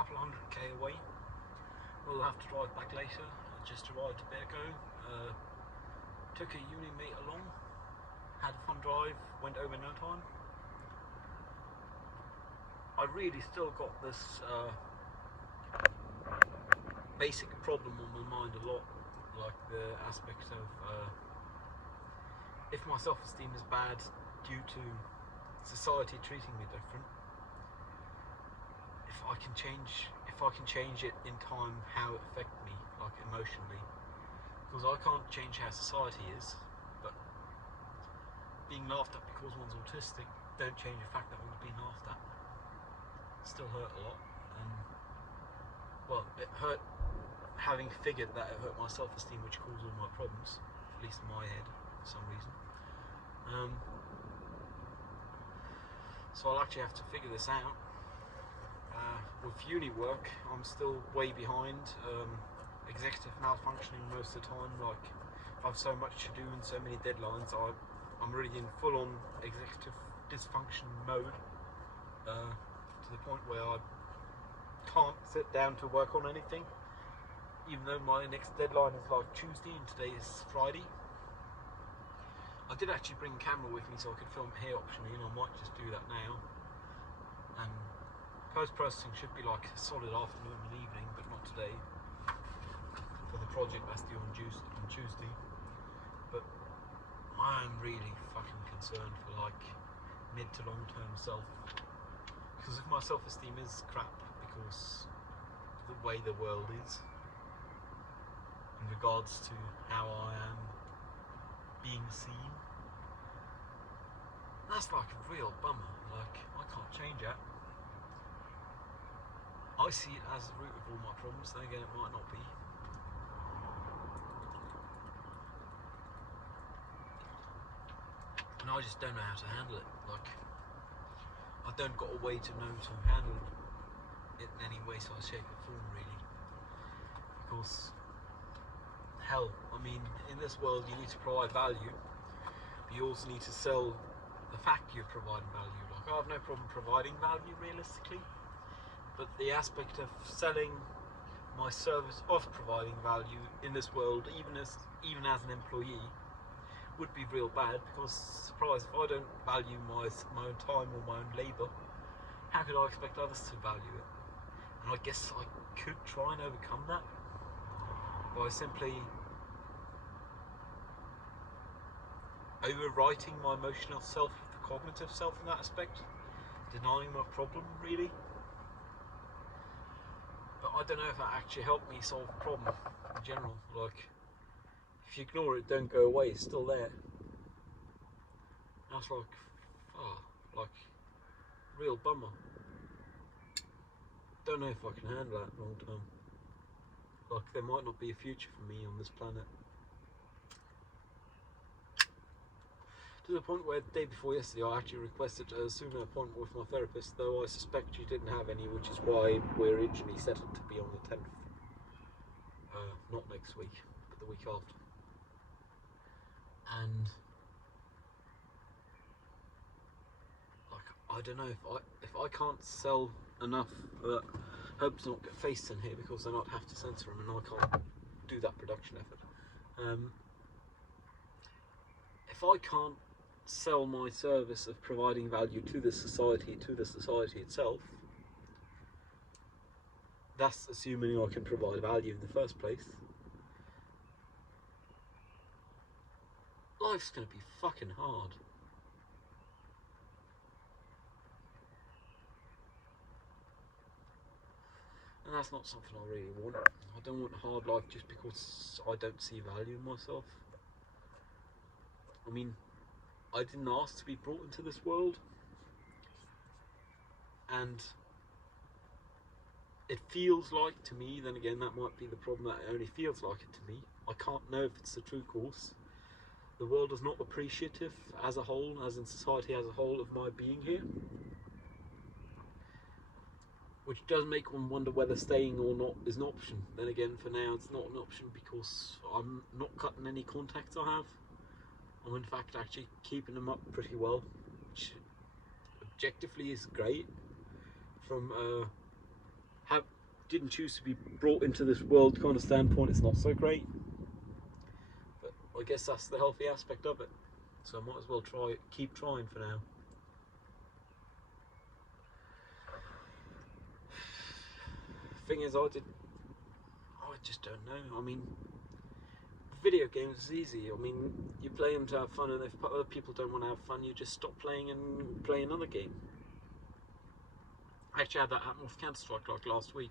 couple of 100k away. We'll have to drive back later. I just arrived at Berko. Took a uni mate along. Had a fun drive. Went over no time. I really still got this basic problem on my mind a lot, like the aspect of if my self-esteem is bad due to society treating me different, if I can change it in time, how it affects me, like emotionally, because I can't change how society is, but being laughed at because one's autistic don't change the fact that one's being laughed at. Still hurt a lot, and well, it hurt having figured that it hurt my self-esteem, which caused all my problems, at least in my head for some reason. So I'll actually have to figure this out. With uni work, I'm still way behind. Executive malfunctioning most of the time, like I have so much to do and so many deadlines. I'm really in full-on executive dysfunction mode, to the point where I can't sit down to work on anything, even though my next deadline is like Tuesday and today is Friday. I did actually bring a camera with me so I could film here optionally, and I might just do that now. And post-processing should be like a solid afternoon and evening, but not today, for the project that's due on Tuesday. But I'm really fucking concerned for like mid to long term self, because if my self-esteem is crap because of the way the world is in regards to how I am being seen, that's like a real bummer. Like, I can't change that. I see it as the root of all my problems, then again it might not be. And I just don't know how to handle it. Like, I don't got a way to know to handle it in any way, size, shape or form really. Because hell, I mean, in this world you need to provide value, but you also need to sell the fact you're providing value. Like, I have no problem providing value realistically, but the aspect of selling my service of providing value in this world, even as an employee, would be real bad, because surprise, if I don't value my own time or my own labour, how could I expect others to value it? And I guess I could try and overcome that by simply overwriting my emotional self with the cognitive self in that aspect, denying my problem really. But I don't know if that actually helped me solve the problem in general. Like, if you ignore it, don't go away, it's still there. That's like, like, real bummer. Don't know if I can handle that long term. Like, there might not be a future for me on this planet. To the point where the day before yesterday I actually requested a sooner appointment with my therapist, though I suspect she didn't have any, which is why we originally set it to be on the 10th. Not next week, but the week after. And like, I don't know, if I can't sell enough that hopes not get faced in here, because they not have to censor them and I can't do that production effort. If I can't sell my service of providing value to the society itself, that's assuming I can provide value in the first place, life's gonna be fucking hard. And that's not something I really want. I don't want a hard life just because I don't see value in myself. I mean, I didn't ask to be brought into this world, and it feels like to me, then again that might be the problem, that it only feels like it to me. I can't know if it's the true course. The world is not appreciative as a whole, as in society as a whole, of my being here, which does make one wonder whether staying or not is an option. Then again, for now it's not an option, because I'm not cutting any contacts I have. I'm in fact actually keeping them up pretty well, which objectively is great from didn't choose to be brought into this world kind of standpoint, it's not so great. But I guess that's the healthy aspect of it. So I might as well keep trying for now. Thing is, I just don't know. I mean, video games is easy. I mean, you play them to have fun, and if other people don't want to have fun, you just stop playing and play another game. I actually had that happen with Counter-Strike like last week,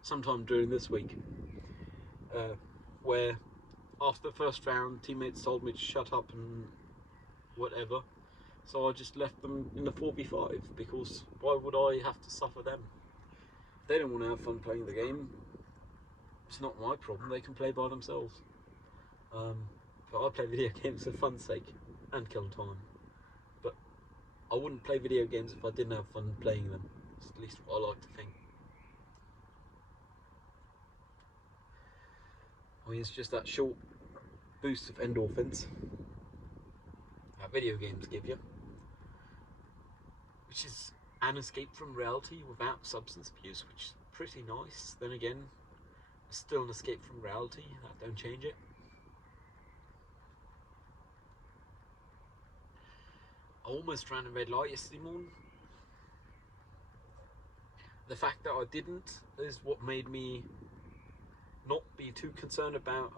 sometime during this week, where after the first round, teammates told me to shut up and whatever, so I just left them in the 4v5, because why would I have to suffer them? If they don't want to have fun playing the game, it's not my problem, they can play by themselves. But I play video games for fun's sake and kill time, but I wouldn't play video games if I didn't have fun playing them. It's at least what I like to think. I mean, it's just that short boost of endorphins that video games give you, which is an escape from reality without substance abuse, which is pretty nice. Then again, it's still an escape from reality. That don't change it. I almost ran a red light yesterday morning. The fact that I didn't is what made me not be too concerned about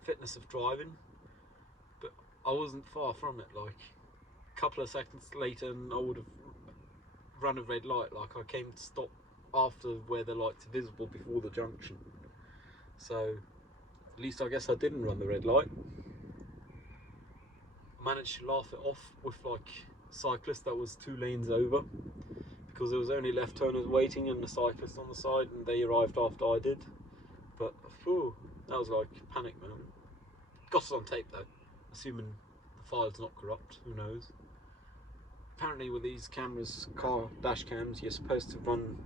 fitness of driving, but I wasn't far from it. Like a couple of seconds later and I would have run a red light. Like I came to stop after where the lights are visible before the junction, so at least I guess I didn't run the red light. I managed to laugh it off with like a cyclist that was 2 lanes over, because there was only left turners waiting and the cyclist on the side, and they arrived after I did. But whew, that was like panic moment. Got it on tape though, assuming the file's not corrupt, who knows. Apparently with these cameras, car dash cams, you're supposed to run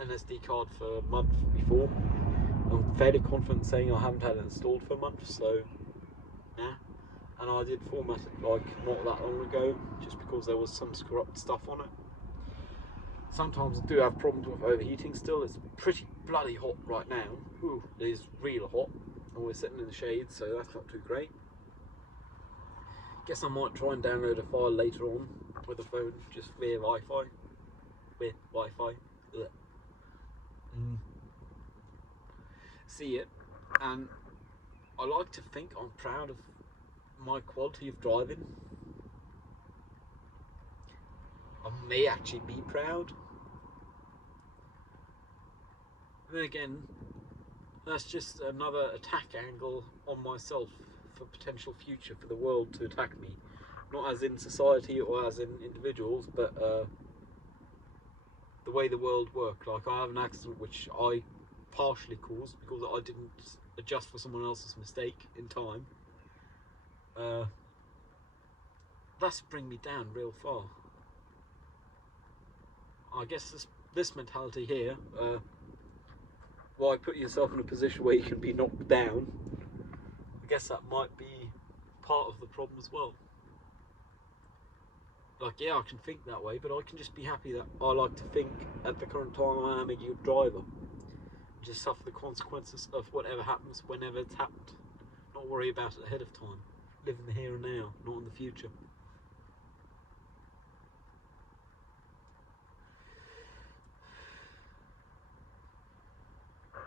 an SD card for a month before. I'm fairly confident saying I haven't had it installed for a month, so yeah. And I did format it like not that long ago, just because there was some corrupt stuff on it. Sometimes I do have problems with overheating still. It's pretty bloody hot right now. Ooh, it is real hot. And we're sitting in the shade, so that's not too great. Guess I might try and download a file later on with a phone, just via Wi-Fi. See it, and I like to think I'm proud of my quality of driving. I may actually be proud. Then again, that's just another attack angle on myself for potential future for the world to attack me. Not as in society or as in individuals, but the way the world works. Like I have an accident which I partially caused because I didn't adjust for someone else's mistake in time. That's bring me down real far. I guess this mentality here, why put yourself in a position where you can be knocked down, I guess that might be part of the problem as well. Like, yeah, I can think that way, but I can just be happy that I like to think at the current time I am a good driver. Just suffer the consequences of whatever happens whenever it's happened. Not worry about it ahead of time. Live in the here and now, not in the future.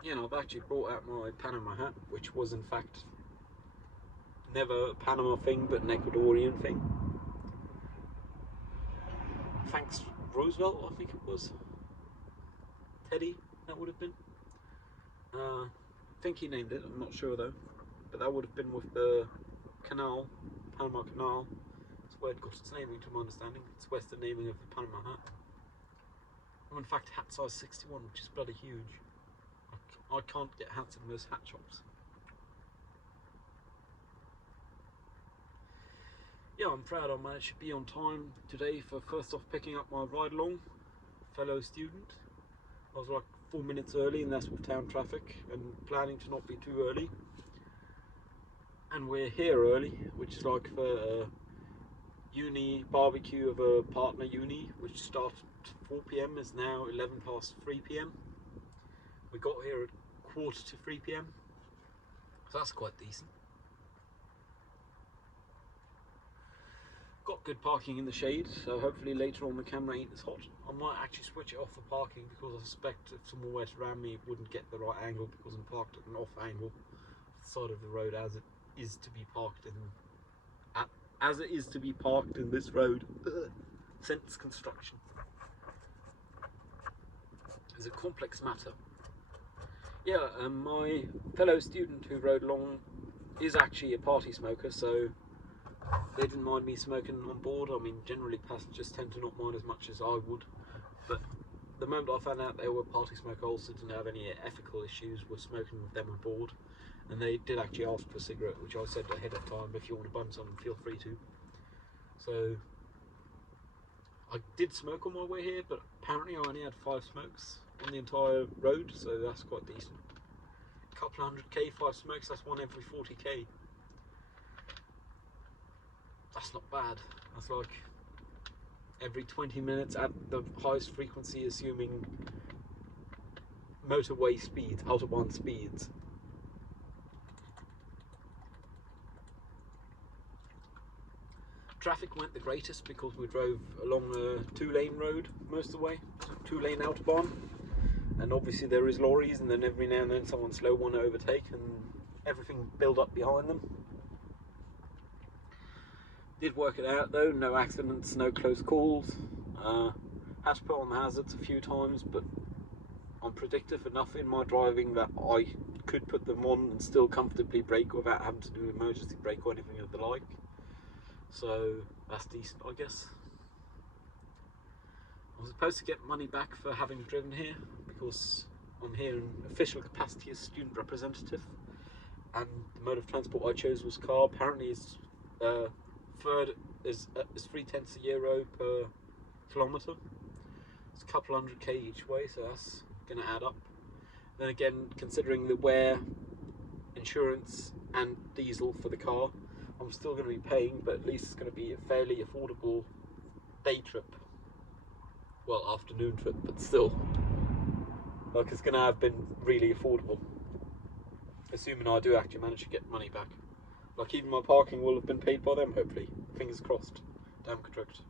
You know, I've actually brought out my Panama hat, which was in fact never a Panama thing, but an Ecuadorian thing. Thanks Roosevelt, I think it was. Teddy, that would have been. I think he named it, I'm not sure though. But that would have been with the canal, Panama Canal. That's where it got its naming, to my understanding. It's Western naming of the Panama hat. I'm in fact hat size 61, which is bloody huge. I can't get hats in most hat shops. Yeah, I'm proud I managed to be on time today for first off picking up my ride along fellow student. I was like 4 minutes early, and that's with town traffic, and planning to not be too early. And we're here early, which is like for uni barbecue of a partner uni, which started at 4 p.m. is now 11 past 3 p.m. We got here at quarter to 3 p.m. So that's quite decent. Got good parking in the shade, so hopefully later on the camera ain't as hot. I might actually switch it off the parking because I suspect if someone were to ram me it wouldn't get the right angle because I'm parked at an off angle side of the road as it is to be parked in this road since construction. It's a complex matter. Yeah, my fellow student who rode along is actually a party smoker, so they didn't mind me smoking on board. I mean, generally passengers tend to not mind as much as I would, but the moment I found out they were party smoker, I also didn't have any ethical issues with smoking with them on board, and they did actually ask for a cigarette, which I said ahead of time, if you want to bun some, feel free to. So I did smoke on my way here, but apparently I only had 5 smokes on the entire road, so that's quite decent. A couple of 100k, 5 smokes, that's one every 40k. That's not bad. That's like every 20 minutes at the highest frequency, assuming motorway speeds, autobahn speeds. Traffic went the greatest because we drove along a 2-lane road most of the way, 2-lane autobahn, and obviously there is lorries, and then every now and then someone slow want to overtake, and everything build up behind them. Did work it out though, no accidents, no close calls. Had to put on the hazards a few times, but I'm predictive enough in my driving that I could put them on and still comfortably brake without having to do emergency brake or anything of the like. So that's decent, I guess. I was supposed to get money back for having driven here because I'm here in official capacity as student representative, and the mode of transport I chose was car. Apparently it's third is €0.3 per kilometre. It's a couple 100k each way, so that's going to add up. Then again, considering the wear, insurance and diesel for the car, I'm still going to be paying, but at least it's going to be a fairly affordable day trip. Well, afternoon trip, but still. Like, it's going to have been really affordable. Assuming I do actually manage to get money back. Like, even my parking will have been paid by them, hopefully. Fingers crossed. Damn gedrückt.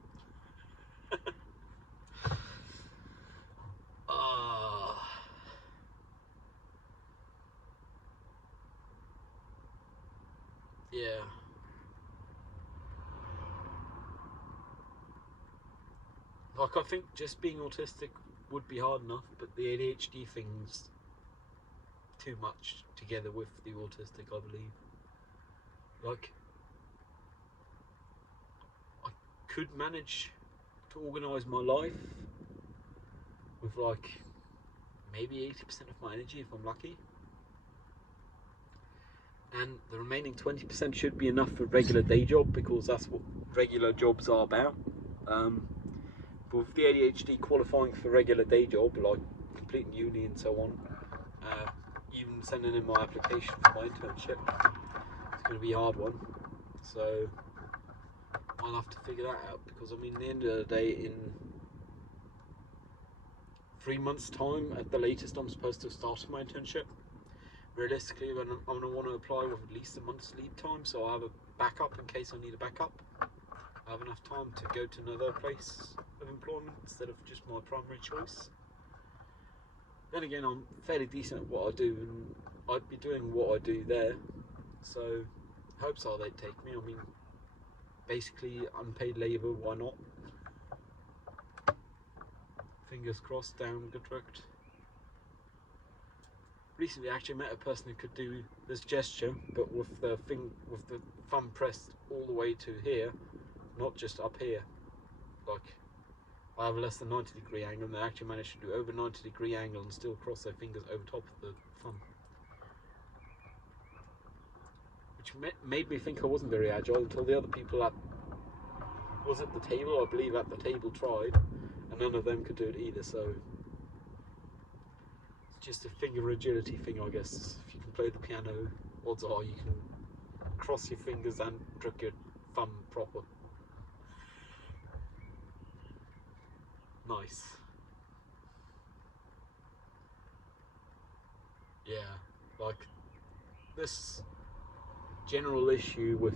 Yeah. Like, I think just being autistic would be hard enough, but the ADHD thing's too much together with the autistic, I believe. Like, I could manage to organise my life with, like, maybe 80% of my energy if I'm lucky. And the remaining 20% should be enough for a regular day job, because that's what regular jobs are about. But with the ADHD qualifying for a regular day job, like completing uni and so on, even sending in my application for my internship, it's going to be a hard one. So I'll have to figure that out, because I mean, at the end of the day, in 3 months' time at the latest, I'm supposed to have started my internship. Realistically, I'm going to want to apply with at least a month's lead time, so I'll have a backup in case I need a backup. I have enough time to go to another place of employment instead of just my primary choice. Then again, I'm fairly decent at what I do, and I'd be doing what I do there, so hopes are they'd take me. I mean, basically unpaid labour, why not? Fingers crossed, down gedrückt. Recently I actually met a person who could do this gesture, but with the thumb pressed all the way to here, not just up here. Like, I have a less than 90-degree angle, and they actually managed to do over 90-degree angle and still cross their fingers over top of the thumb. Which made me think I wasn't very agile until the other people at the table, I believe at the table, tried, and none of them could do it either, so it's just a finger agility thing, I guess. If you can play the piano, odds are you can cross your fingers and drag your thumb proper. Nice. Yeah, like this general issue with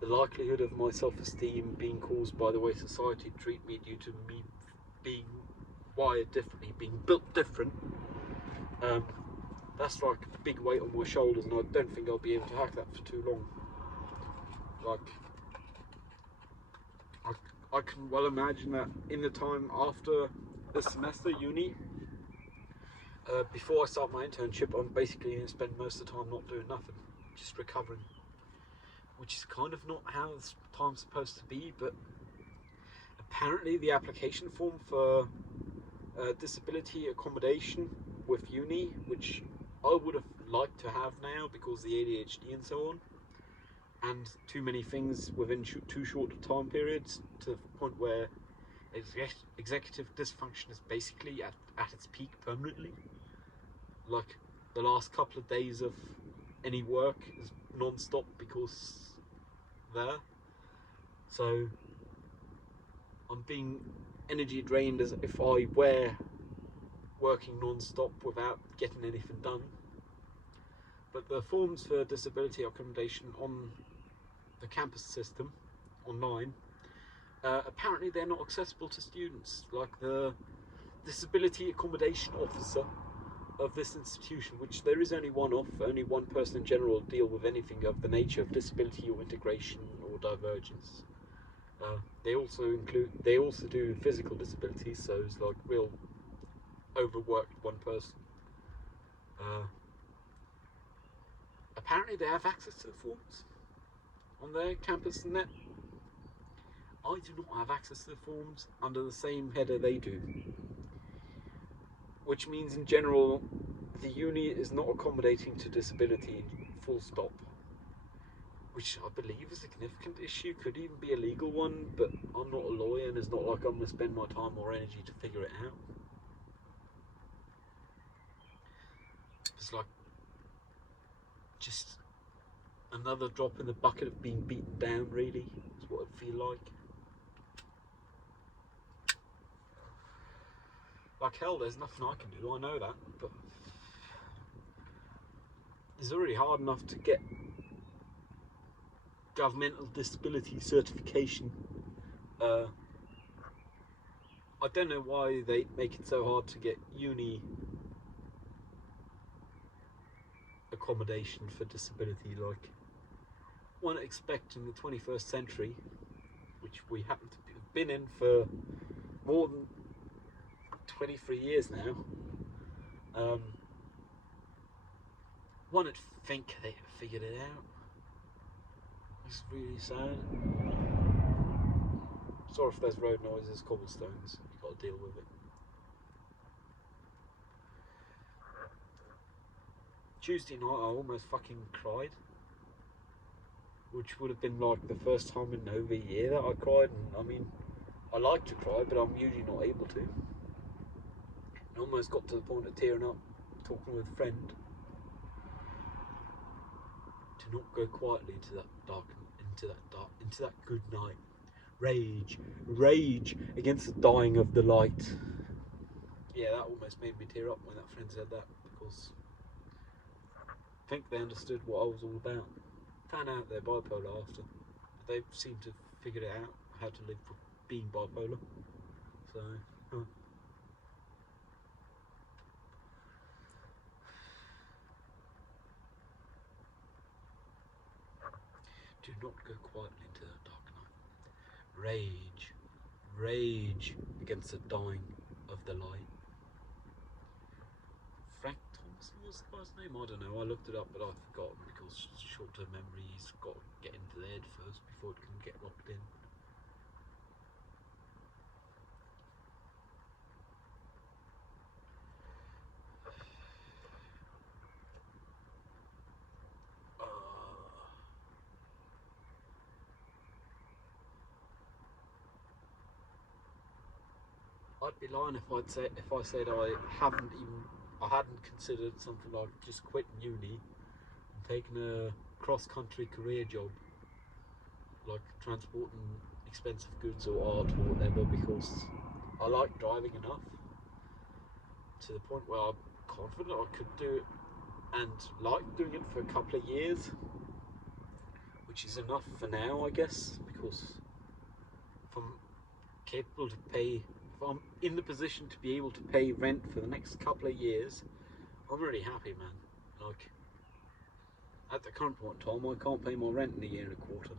the likelihood of my self-esteem being caused by the way society treat me due to me being wired differently, being built different. Um, that's like a big weight on my shoulders, and I don't think I'll be able to hack that for too long. Like, I can well imagine that in the time after this semester, uni, before I start my internship, I'm basically going to spend most of the time not doing nothing, just recovering. Which is kind of not how time's supposed to be, but apparently the application form for disability accommodation with uni, which I would have liked to have now because the ADHD and so on, and too many things within too short a time periods, to the point where executive dysfunction is basically at its peak permanently. Like, the last couple of days of any work is non-stop because there. So I'm being energy drained as if I were working non-stop without getting anything done. But the forms for disability accommodation on the campus system online, apparently they're not accessible to students. Like, the disability accommodation officer of this institution, which there is only one of, only one person in general deal with anything of the nature of disability or integration or divergence. They also do physical disabilities, so it's like real overworked one person. Apparently they have access to the forms on their campus net. I do not have access to the forms under the same header they do, which means in general the uni is not accommodating to disability, full stop, which I believe is a significant issue, could even be a legal one, but I'm not a lawyer and it's not like I'm going to spend my time or energy to figure it out. It's like just another drop in the bucket of being beaten down, really, is what I feel like. Like hell, there's nothing I can do, I know that, but it's already hard enough to get governmental disability certification. I don't know why they make it so hard to get uni accommodation for disability. Like, one expect in the 21st century, which we happen to have been in for more than 23 years now, one would think they figured it out. It's really sad. Sorry if there's road noises, cobblestones, you've got to deal with it. Tuesday night I almost fucking cried, which would have been like the first time in over a year that I cried, and I mean, I like to cry, but I'm usually not able to. I almost got to the point of tearing up, talking with a friend. To not go quietly into that good night. Rage against the dying of the light. Yeah, that almost made me tear up when that friend said that, because I think they understood what I was all about. Found out they're bipolar after. They seem to figure it out, how to live with being bipolar. So, Do not go quietly into the dark night. Rage against the dying of the light. Frank Thompson was the guy's name? I don't know, I looked it up but I've forgotten because short-term memory's got to get into the head first before it can get locked in. I'd be lying if I said I hadn't considered something like just quitting uni and taking a cross-country career job, like transporting expensive goods or art or whatever, because I like driving enough to the point where I'm confident I could do it and like doing it for a couple of years, which is enough for now, I guess, because if I'm capable to pay, if I'm in the position to be able to pay rent for the next couple of years, I'm really happy, man. Like, at the current point in time, I can't pay my rent in a year and a quarter.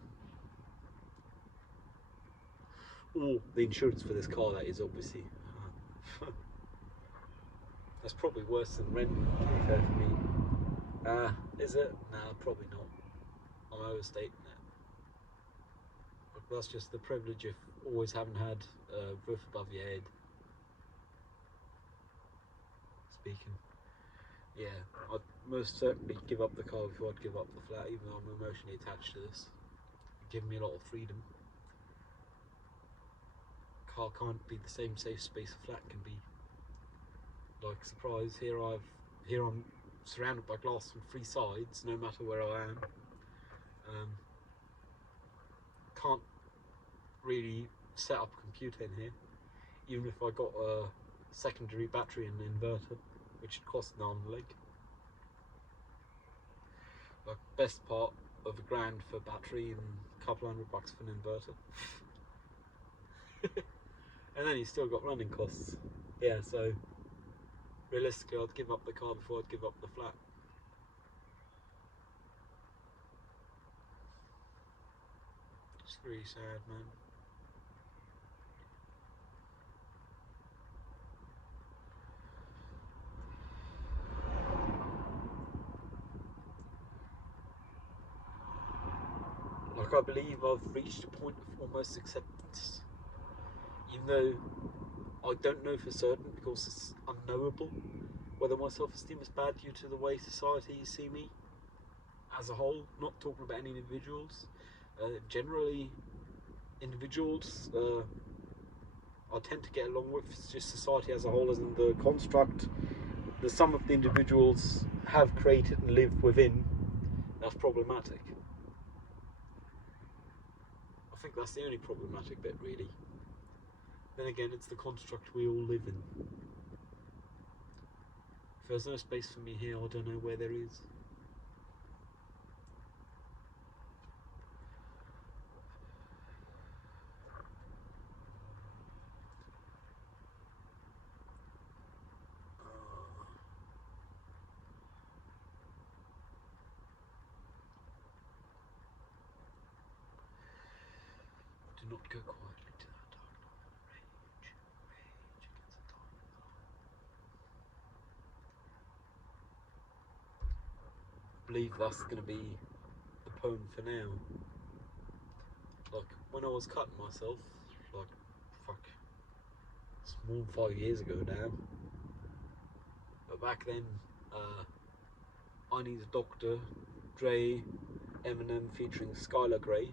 Or the insurance for this car, that is, obviously. That's probably worse than rent, to be fair for me. Is it? Nah, probably not. I'm overstating it. But that's just the privilege of always having had a roof above your head. Speaking. Yeah, I'd most certainly give up the car before I'd give up the flat, even though I'm emotionally attached to this. It's given me a lot of freedom. Car can't be the same safe space a flat can be. Like, surprise, here I'm surrounded by glass from three sides, no matter where I am. Can't really set up a computer in here, even if I got a secondary battery and an inverter, which would cost an arm and a leg. Like, best part of $1,000 for a battery and a couple $100 for an inverter. And then you still got running costs. Yeah, so realistically I'd give up the car before I'd give up the flat. It's really sad, man. Like, I believe I've reached a point of almost acceptance, even though I don't know for certain, because it's unknowable, whether my self-esteem is bad due to the way society see me as a whole, not talking about any individuals. Generally, individuals I tend to get along with. It's just society as a whole, as in the construct that some of the individuals have created and live within, that's problematic. I think that's the only problematic bit, really. Then again, it's the construct we all live in. If there's no space for me here, I don't know where there is. Do not go quietly to that dark night. Rage against the dark night. I believe that's going to be the poem for now. Like, when I was cutting myself, like, fuck, it's more than 5 years ago now. But back then, I Need a Doctor, Dre, Eminem featuring Skylar Grey.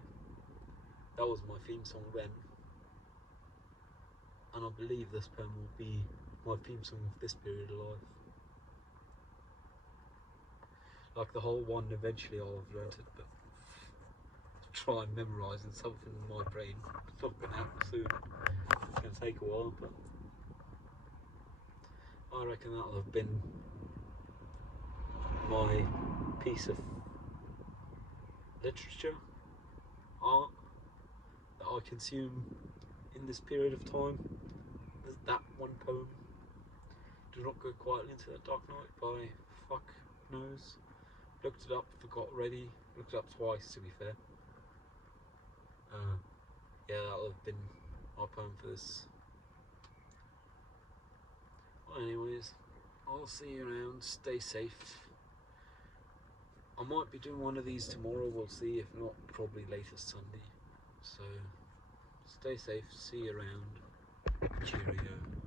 That was my theme song then. And I believe this poem will be my theme song of this period of life. Like, the whole one, eventually I'll have learnt it, but try and memorising something in my brain. It's not going to happen soon. It's going to take a while, but I reckon that'll have been my piece of literature, art, that I consume in this period of time. There's that one poem, Do Not Go Quietly Into That Dark Night, by fuck knows. Looked it up, forgot already. Looked it up twice, to be fair. Yeah, that'll have been my poem for this. Well, anyways, I'll see you around. Stay safe. I might be doing one of these tomorrow, we'll see. If not, probably latest Sunday. So, stay safe. See you around. Cheerio.